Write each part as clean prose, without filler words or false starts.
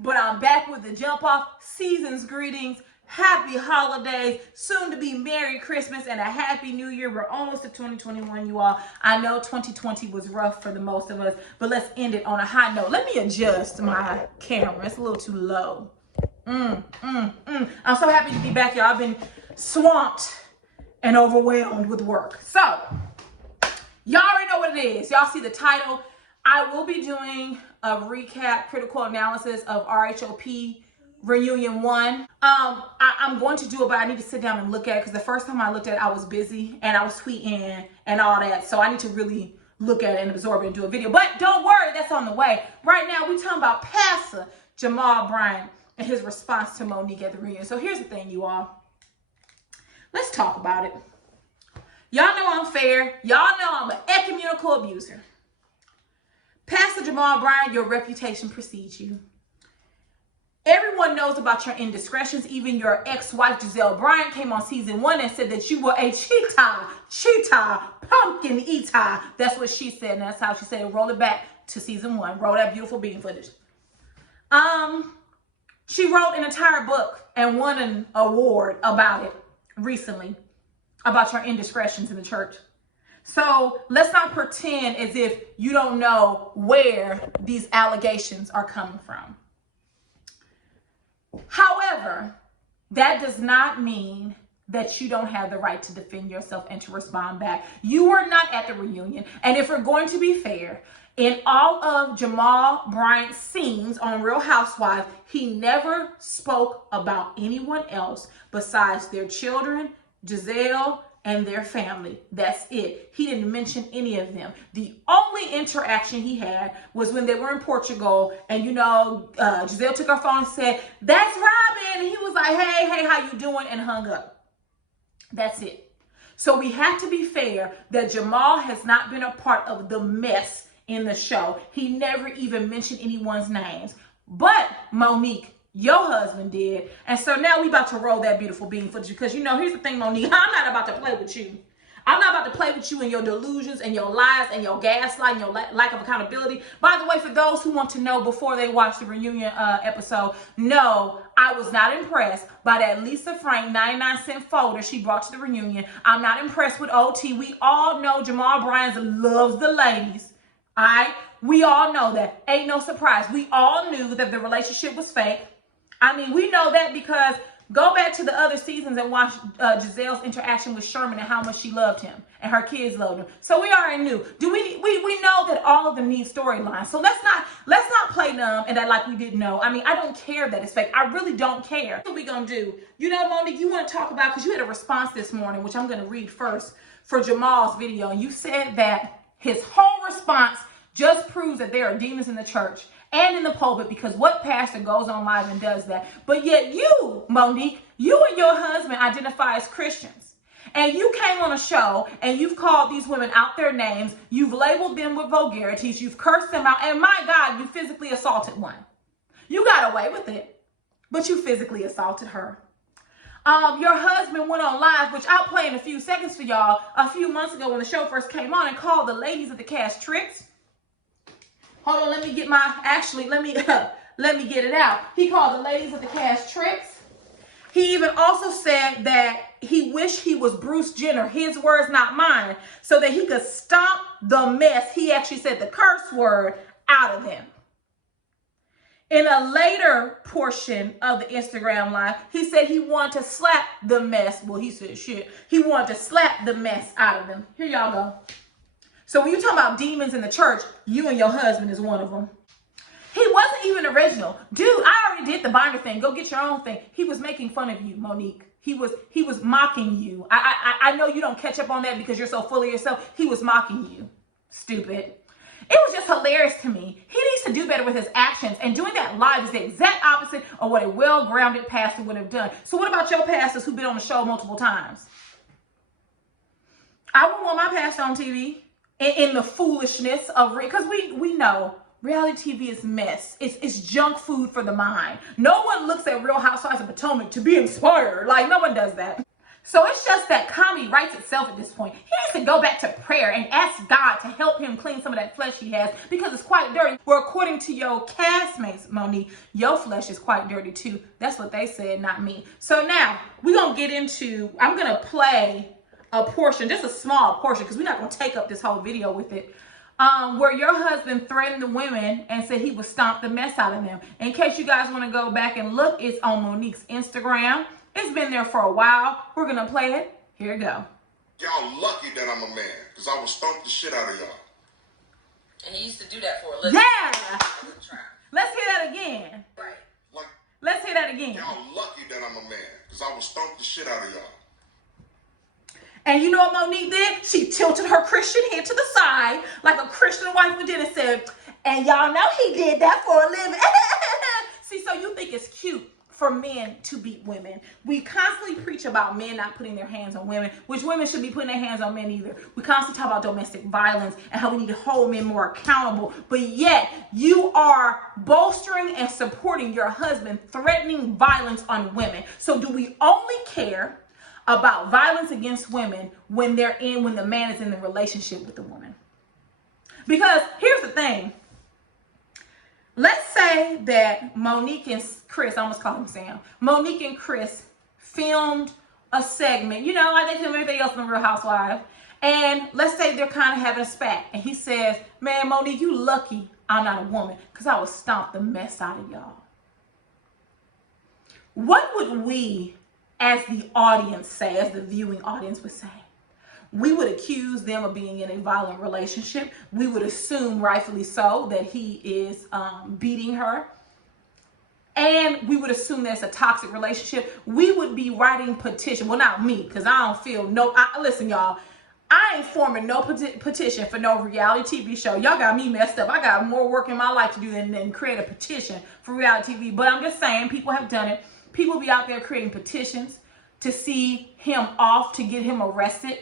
but I'm back with the jump off. Season's greetings, happy holidays, soon to be Merry Christmas and a Happy New Year. We're almost to 2021, you all. I know 2020 was rough for the most of us, but let's end it on a high note. Let me adjust my camera. It's a little too low. I'm so happy to be back, y'all. I've been swamped and overwhelmed with work. So, y'all already know what it is. Y'all see the title. I will be doing a recap, critical analysis of RHOP Reunion 1. I'm going to do it, but I need to sit down and look at it because the first time I looked at it, I was busy and I was tweeting and all that. So I need to really look at it and absorb it and do a video. But don't worry, that's on the way. Right now, we're talking about Passa, Jamal Bryant, and his response to Monique at the reunion. So here's the thing, you all. Let's talk about it. Y'all know I'm fair. Y'all know I'm an ecumenical abuser. Pastor Jamal Bryant, your reputation precedes you. Everyone knows about your indiscretions. Even your ex-wife, Gizelle Bryant, came on season 1 and said that you were a cheetah, pumpkin eater. That's what she said, and that's how she said it. Roll it back to season 1. Roll that beautiful bean footage. She wrote an entire book and won an award about it recently, about your indiscretions in the church. So let's not pretend as if you don't know where these allegations are coming from. However, that does not mean that you don't have the right to defend yourself and to respond back. You were not at the reunion. And if we're going to be fair, in all of Jamal Bryant's scenes on Real Housewives, he never spoke about anyone else besides their children, Gizelle, and their family. That's it. He didn't mention any of them. The only interaction he had was when they were in Portugal, and Gizelle took her phone and said, "That's Robin." And he was like, hey, how you doing? And hung up. That's it. So we have to be fair that Jamal has not been a part of the mess in the show. He never even mentioned anyone's names. But Monique, your husband, did. And so now we about to roll that beautiful bean footage because, here's the thing, Monique. I'm not about to play with you. I'm not about to play with you and your delusions and your lies and your gaslight and your lack of accountability. By the way, for those who want to know before they watch the reunion episode, no, I was not impressed by that Lisa Frank 99-cent folder she brought to the reunion. I'm not impressed with OT. We all know Jamal Bryant loves the ladies. All right? We all know that. Ain't no surprise. We all knew that the relationship was fake. I mean, we know that because go back to the other seasons and watch Gizelle's interaction with Sherman and how much she loved him and her kids loved him. So we already knew. We know that all of them need storylines. So let's not play dumb and that like we didn't know. I mean, I don't care that it's fake. I really don't care. What we gonna do? Monique, you want to talk about, because you had a response this morning, which I'm gonna read first, for Jamal's video. And you said that his whole response just proves that there are demons in the church and in the pulpit, because what pastor goes on live and does that? But yet you, Monique, you and your husband identify as Christians. And you came on a show and you've called these women out their names. You've labeled them with vulgarities. You've cursed them out. And my God, you physically assaulted one. You got away with it, but you physically assaulted her. Your husband went on live, which I'll play in a few seconds for y'all, a few months ago when the show first came on, and called the ladies of the cast tricks. Hold on, let me get it out. He called the ladies of the cast tricks. He even also said that he wished he was Bruce Jenner, his words, not mine, so that he could stomp the mess, he actually said the curse word, out of them. In a later portion of the Instagram live, he said he wanted to slap the mess. Well, he said shit. He wanted to slap the mess out of them. Here y'all go. So when you talk about demons in the church, you and your husband is one of them. He wasn't even original. Dude, I already did the binder thing. Go get your own thing. He was making fun of you, Monique. He was mocking you. I know you don't catch up on that because you're so full of yourself. He was mocking you. Stupid. It was just hilarious to me. He needs to do better with his actions. And doing that live is the exact opposite of what a well-grounded pastor would have done. So what about your pastors who've been on the show multiple times? I wouldn't want my pastor on TV. In the foolishness of, because we know reality TV is mess. It's junk food for the mind. No one looks at Real Housewives of Potomac to be inspired. Like, no one does that. So it's just that comedy writes itself at this point. He needs to go back to prayer and ask God to help him clean some of that flesh he has, because it's quite dirty. Well, according to your castmates, Monique, your flesh is quite dirty too. That's what they said, not me. So now we're going to get into, I'm going to play a portion, just a small portion, because we're not going to take up this whole video with it, where your husband threatened the women and said he would stomp the mess out of them. In case you guys want to go back and look, it's on Monique's Instagram. It's been there for a while. We're going to play it. Here we go. Y'all lucky that I'm a man, because I will stomp the shit out of y'all. And he used to do that for a living. Yeah. Let's hear that again. Right. Like, Let's hear that again. y'all lucky that I'm a man, because I will stomp the shit out of y'all. And you know what Monique did? She tilted her Christian head to the side like a Christian wife would do and said, and y'all know he did that for a living. See, so you think it's cute for men to beat women. We constantly preach about men not putting their hands on women, which women should be putting their hands on men either. We constantly talk about domestic violence and how we need to hold men more accountable. But yet you are bolstering and supporting your husband threatening violence on women. So do we only care about violence against women when the man is in the relationship with the woman? Because here's the thing. Let's say that Monique and Chris, I almost call him Sam, Monique and Chris filmed a segment, you know, like they film everything else in the Real Housewives. And let's say they're kind of having a spat. And he says, man, Monique, you lucky I'm not a woman, because I would stomp the mess out of y'all. What would we, as the audience say, as the viewing audience would say? We would accuse them of being in a violent relationship. We would assume, rightfully so, that he is beating her. And we would assume that's a toxic relationship. We would be writing petition. Well, not me, because I don't feel listen, y'all. I ain't forming no petition for no reality TV show. Y'all got me messed up. I got more work in my life to do than create a petition for reality TV. But I'm just saying, people have done it. People be out there creating petitions to see him off, to get him arrested.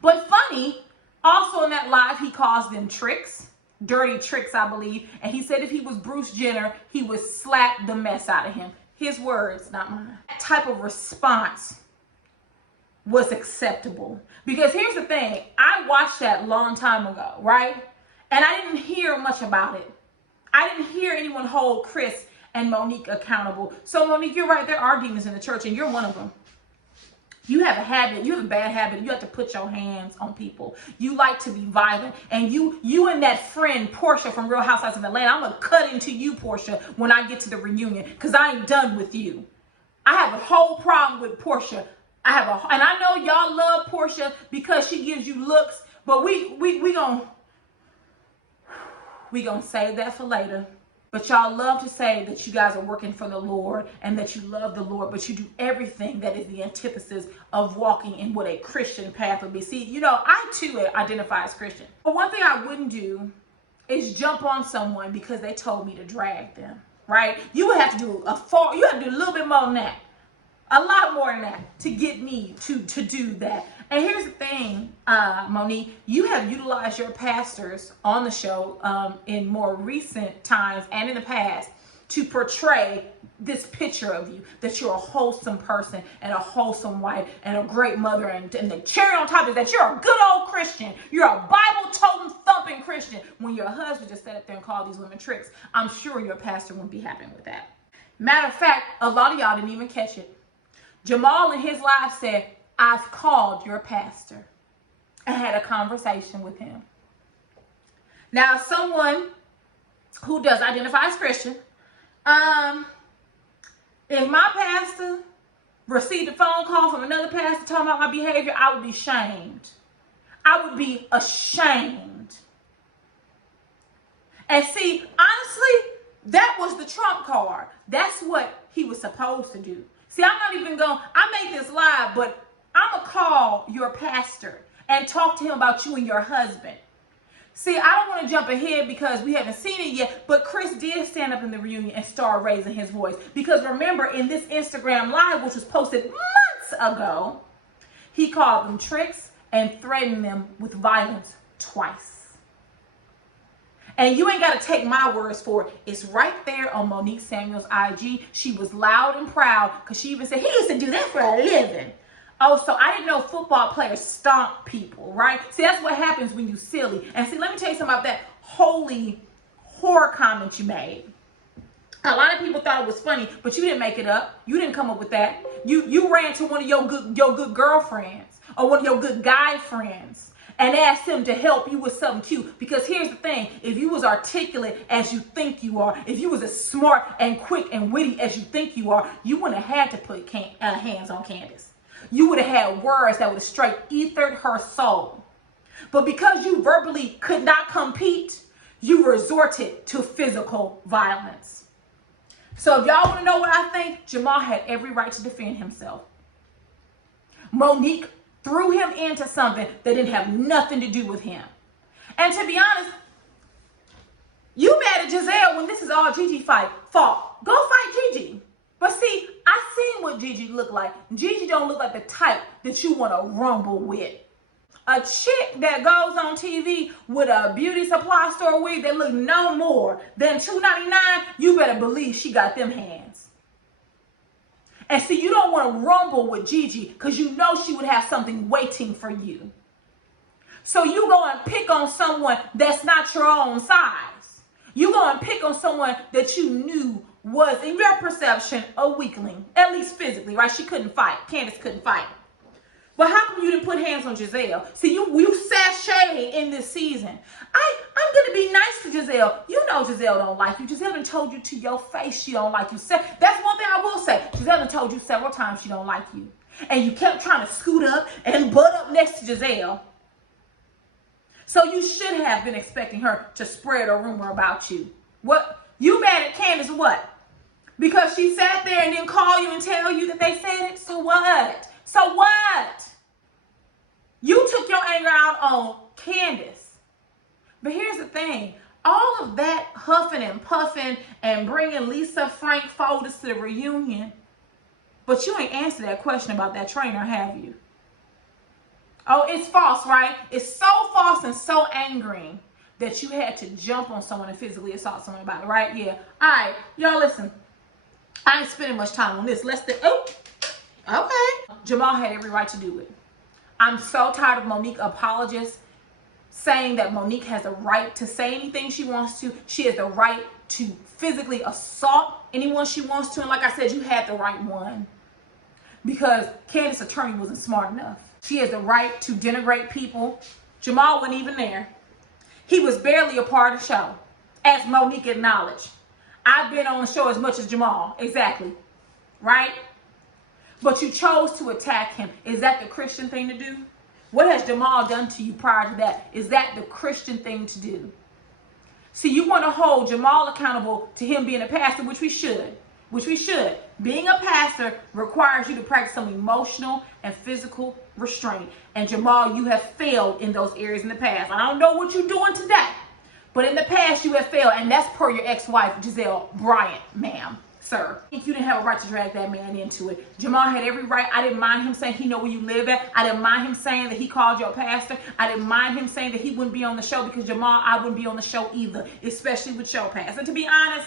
But funny, also in that live, he calls them tricks, dirty tricks, I believe. And he said if he was Bruce Jenner, he would slap the mess out of him. His words, not mine. That type of response was acceptable. Because here's the thing. I watched that long time ago, right? And I didn't hear much about it. I didn't hear anyone hold Chris and Monique accountable. So Monique, you're right. There are demons in the church, and you're one of them. You have a habit, you have a bad habit. You have to put your hands on people. You like to be violent. And you and that friend, Portia from Real Housewives of Atlanta, I'm going to cut into you, Portia, when I get to the reunion, because I ain't done with you. I have a whole problem with Portia. And I know y'all love Portia because she gives you looks, but we gonna save that for later. But y'all love to say that you guys are working for the Lord and that you love the Lord, but you do everything that is the antithesis of walking in what a Christian path would be. See, you know, I too identify as Christian. But one thing I wouldn't do is jump on someone because they told me to drag them, right? You would have to do a little bit more than that. A lot more than that to get me to do that. And here's the thing, Monique, you have utilized your pastors on the show in more recent times and in the past to portray this picture of you, that you're a wholesome person and a wholesome wife and a great mother. And the cherry on top is that you're a good old Christian. You're a Bible-toting, thumping Christian. When your husband just sat up there and called these women tricks, I'm sure your pastor wouldn't be happy with that. Matter of fact, a lot of y'all didn't even catch it. Jamal in his live said, I've called your pastor and had a conversation with him. Now, someone who does identify as Christian, if my pastor received a phone call from another pastor talking about my behavior, I would be shamed. I would be ashamed. And see, honestly, that was the trump card. That's what he was supposed to do. See, I'm not even I made this live, but I'm going to call your pastor and talk to him about you and your husband. See, I don't want to jump ahead because we haven't seen it yet, but Chris did stand up in the reunion and start raising his voice. Because remember, in this Instagram live, which was posted months ago, he called them tricks and threatened them with violence twice. And you ain't got to take my words for it. It's right there on Monique Samuel's IG. She was loud and proud because she even said, he used to do that for a living. Oh, so I didn't know football players stomp people, right? See, that's what happens when you silly. And see, let me tell you something about that holy horror comment you made. A lot of people thought it was funny, but you didn't make it up. You didn't come up with that. You ran to one of your good girlfriends or one of your good guy friends and asked him to help you with something cute. Because here's the thing. If you was articulate as you think you are, if you was as smart and quick and witty as you think you are, you wouldn't have had to put hands on Candace. You would have had words that would have straight ethered her soul. But because you verbally could not compete, you resorted to physical violence. So if y'all want to know what I think, Jamal had every right to defend himself. Monique threw him into something that didn't have nothing to do with him. And to be honest, you mad at Gizelle when this is all Gigi fault. Go fight Gigi. But see, I seen what Gigi looked like. Gigi don't look like the type that you want to rumble with. A chick that goes on TV with a beauty supply store wig that look no more than $2.99, you better believe she got them hands. And see, you don't want to rumble with Gigi because you know she would have something waiting for you. So you go and pick on someone that's not your own size. You go and pick on someone that you knew was, in your perception, a weakling, at least physically, right? She couldn't fight. Candace couldn't fight. But how come you didn't put hands on Gizelle? See, you sashay in this season. I'm going to be nice to Gizelle. You know Gizelle don't like you. Gizelle done told you to your face she don't like you. That's one thing I will say. Gizelle done told you several times she don't like you. And you kept trying to scoot up and butt up next to Gizelle. So you should have been expecting her to spread a rumor about you. What? You mad at Candace what? Because she sat there and didn't call you and tell you that they said it? So what? So what? You took your anger out on Candace. But here's the thing. All of that huffing and puffing and bringing Lisa Frank folders to the reunion, but you ain't answered that question about that trainer, have you? Oh, it's false, right? It's so false and so angering that you had to jump on someone and physically assault someone about it, right? Yeah. All right. Y'all listen. I ain't spending much time on this. Okay. Jamal had every right to do it. I'm so tired of Monique apologists saying that Monique has the right to say anything she wants to. She has the right to physically assault anyone she wants to. And like I said, you had the right one because Candace's attorney wasn't smart enough. She has the right to denigrate people. Jamal wasn't even there. He was barely a part of the show, as Monique acknowledged. I've been on the show as much as Jamal. Exactly. Right? But you chose to attack him. Is that the Christian thing to do? What has Jamal done to you prior to that? Is that the Christian thing to do? See, you want to hold Jamal accountable to him being a pastor, which we should. Being a pastor requires you to practice some emotional and physical restraint. And Jamal, you have failed in those areas in the past. I don't know what you're doing today, but in the past you have failed. And that's per your ex-wife, Gizelle Bryant, ma'am. Sir, if you didn't have a right to drag that man into it. Jamal had every right. I didn't mind him saying he know where you live at. I didn't mind him saying that he called you a pastor. I didn't mind him saying that he wouldn't be on the show because Jamal, I wouldn't be on the show either, especially with your past. And to be honest,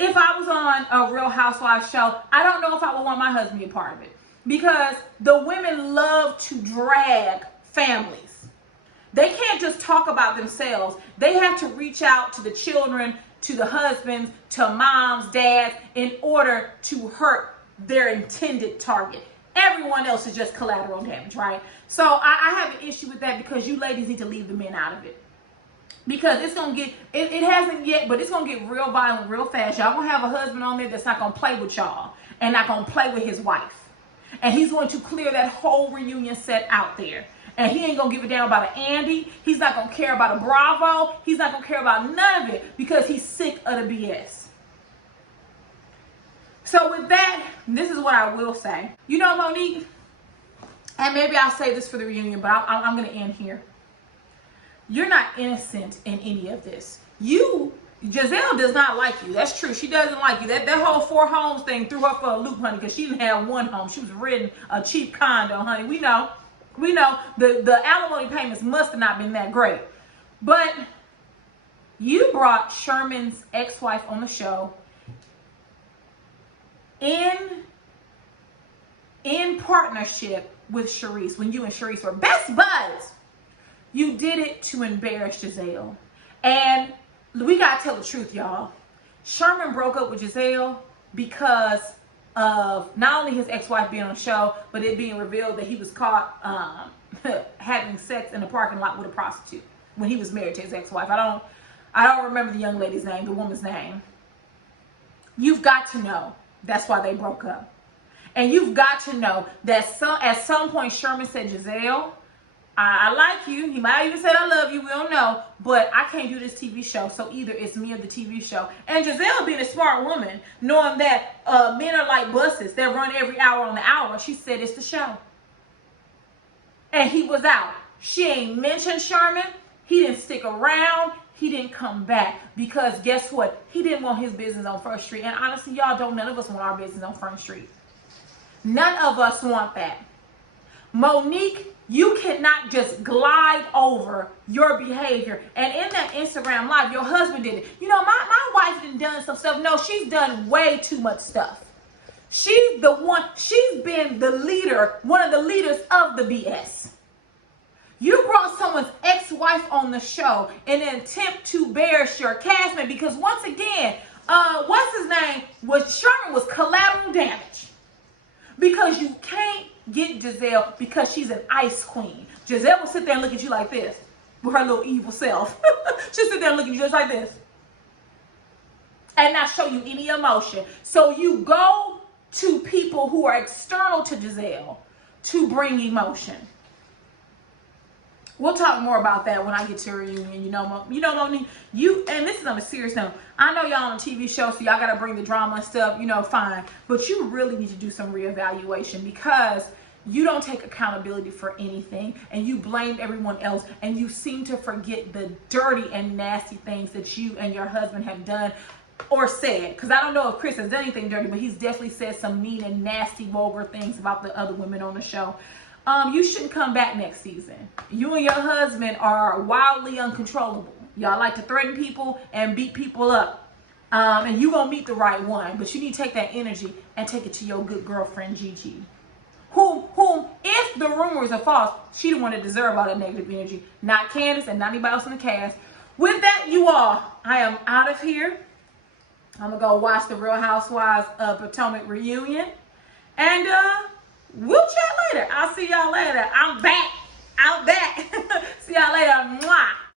if I was on a Real Housewives show, I don't know if I would want my husband to be a part of it because the women love to drag families. They can't just talk about themselves. They have to reach out to the children, to the husbands, to moms, dads, in order to hurt their intended target. Everyone else is just collateral damage, right? So I have an issue with that because you ladies need to leave the men out of it. Because it's going to get, it hasn't yet, but it's going to get real violent real fast. Y'all going to have a husband on there that's not going to play with y'all and not going to play with his wife. And he's going to clear that whole reunion set out there. And he ain't going to give a damn about an Andy. He's not going to care about a Bravo. He's not going to care about none of it because he's sick of the BS. So with that, this is what I will say. You know, Monique, and maybe I'll say this for the reunion, but I'm going to end here. You're not innocent in any of this. Gizelle does not like you. That's true. She doesn't like you. That whole 4 homes thing threw her for a loop, honey, because she didn't have one home. She was renting a cheap condo, honey. We know. The alimony payments must have not been that great. But You brought Sherman's ex-wife on the show in partnership with Sharice when you and Sharice were best buds. You did it to embarrass Gizelle. And we gotta tell the truth, y'all. Sherman broke up with Gizelle because of not only his ex-wife being on the show, but it being revealed that he was caught having sex in the parking lot with a prostitute when he was married to his ex-wife. I don't remember the young lady's name, the woman's name. You've got to know that's why they broke up. And you've got to know that at some point Sherman said, Gizelle, I like you. He might even said I love you. We don't know. But I can't do this TV show. So either it's me or the TV show. And Gizelle, being a smart woman, knowing that men are like buses that run every hour on the hour, she said it's the show. And he was out. She ain't mentioned Sherman. He didn't stick around. He didn't come back. Because guess what? He didn't want his business on First Street. And honestly, y'all don't. None of us want our business on Front Street. None of us want that. Monique, you cannot just glide over your behavior. And in that Instagram live, your husband did it. You know, my wife done some stuff. No, she's done way too much stuff. She's the one, she's been the leader, one of the leaders of the BS. You brought someone's ex-wife on the show in an attempt to embarrass your castmate because once again, what's his name? Sherman was collateral damage. Because you can't get Gizelle because she's an ice queen. Gizelle will sit there and look at you like this with her little evil self. She'll sit there and look at you just like this and not show you any emotion. So you go to people who are external to Gizelle to bring emotion. We'll talk more about that when I get to a reunion. You know, Monique, and this is on a serious note. I know y'all on a TV show, so y'all got to bring the drama and stuff, you know, fine. But you really need to do some reevaluation because you don't take accountability for anything and you blame everyone else and you seem to forget the dirty and nasty things that you and your husband have done or said. Because I don't know if Chris has done anything dirty, but he's definitely said some mean and nasty, vulgar things about the other women on the show. You shouldn't come back next season. You and your husband are wildly uncontrollable. Y'all like to threaten people and beat people up. And you're going to meet the right one. But you need to take that energy and take it to your good girlfriend, Gigi. Whom, if the rumors are false, she the one that deserve all that negative energy. Not Candace and not anybody else in the cast. With that, you all, I am out of here. I'm going to go watch the Real Housewives of Potomac reunion. And, we'll chat later. I'll see y'all later. I'm back. Out back. See y'all later. Mwah.